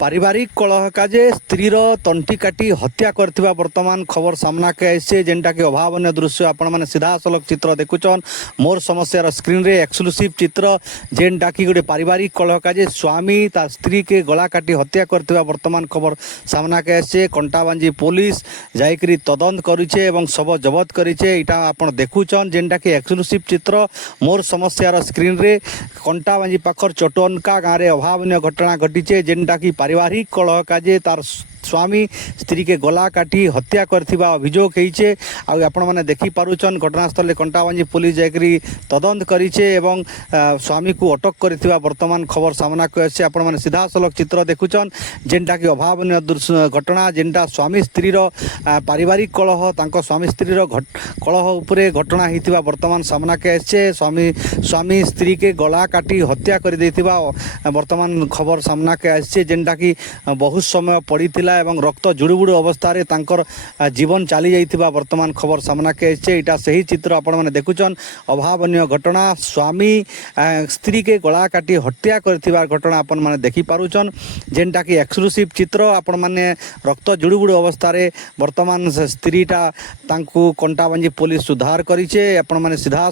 पारिवारिक कलह काजे स्त्रीर तंटी काटी हत्या करथिबा वर्तमान खबर सामना के आइसे जेनटा के अभावनीय दृश्य आपण माने सीधा सलख चित्र देखुचन मोर समस्या स्क्रीन रे एक्सक्लूसिव चित्र जेनटा की गोटे पारिवारिक कलह काजे स्वामी तार स्त्री के गला काटी हत्या करथिबा वर्तमान खबर सामना के आइसे कंटाबांजी पुलिस जाइकरी तदंत करिछे एवं सब जबत करिछे इटा आपण देखुचन जेनटा की एक्सक्लूसिव चित्र मोर समस्या स्क्रीन रे कंटाबांजी पाखर चटोनका गाँव रे अभावनीय घटना घटीचे जेनटा की पारिवारिक कलह काजे तार स्वामी स्त्री के गला काटी हत्या करथिबा अभियोग होइछे आपण माने देखि पारुचन घटनास्थल कंटाबांजी पुलिस जाकरी तदंत करिछे एवं स्वामी को अटक करथिबा वर्तमान खबर सामना को आसे आपण माने सीधा सलख चित्र देखुचन जेनटा की अभावनीय घटना जेनटा स्वामी स्त्री रो पारिवारिक कलह तांको स्वामी स्त्री रो कलह उपरे घटना हितिबा वर्तमान सामना के आसे स्वामी स्त्री के गला काटी हत्या कर देथिबा वर्तमान खबर सामना के आसे जेनटा की बहुत समय पड़ीथिला एवं रक्त जुड़ुबुड़ु अवस्था रे तांकर जीवन चली जाइथिबा वर्तमान खबर सामना के आसे इटा सही चित्र आपण माने देखुचन अभावनीय घटना स्वामी स्त्री के गला काटी हत्या करथिबा घटना आपण माने देखि पारुचन जेनटा की एक्सक्लूसिव चित्र आपण माने रक्त जुड़ुबुड़ु अवस्था रे वर्तमान स्त्रीटा तांकु कंटाबांजी पुलिस उद्धार करिछे आपण माने सीधा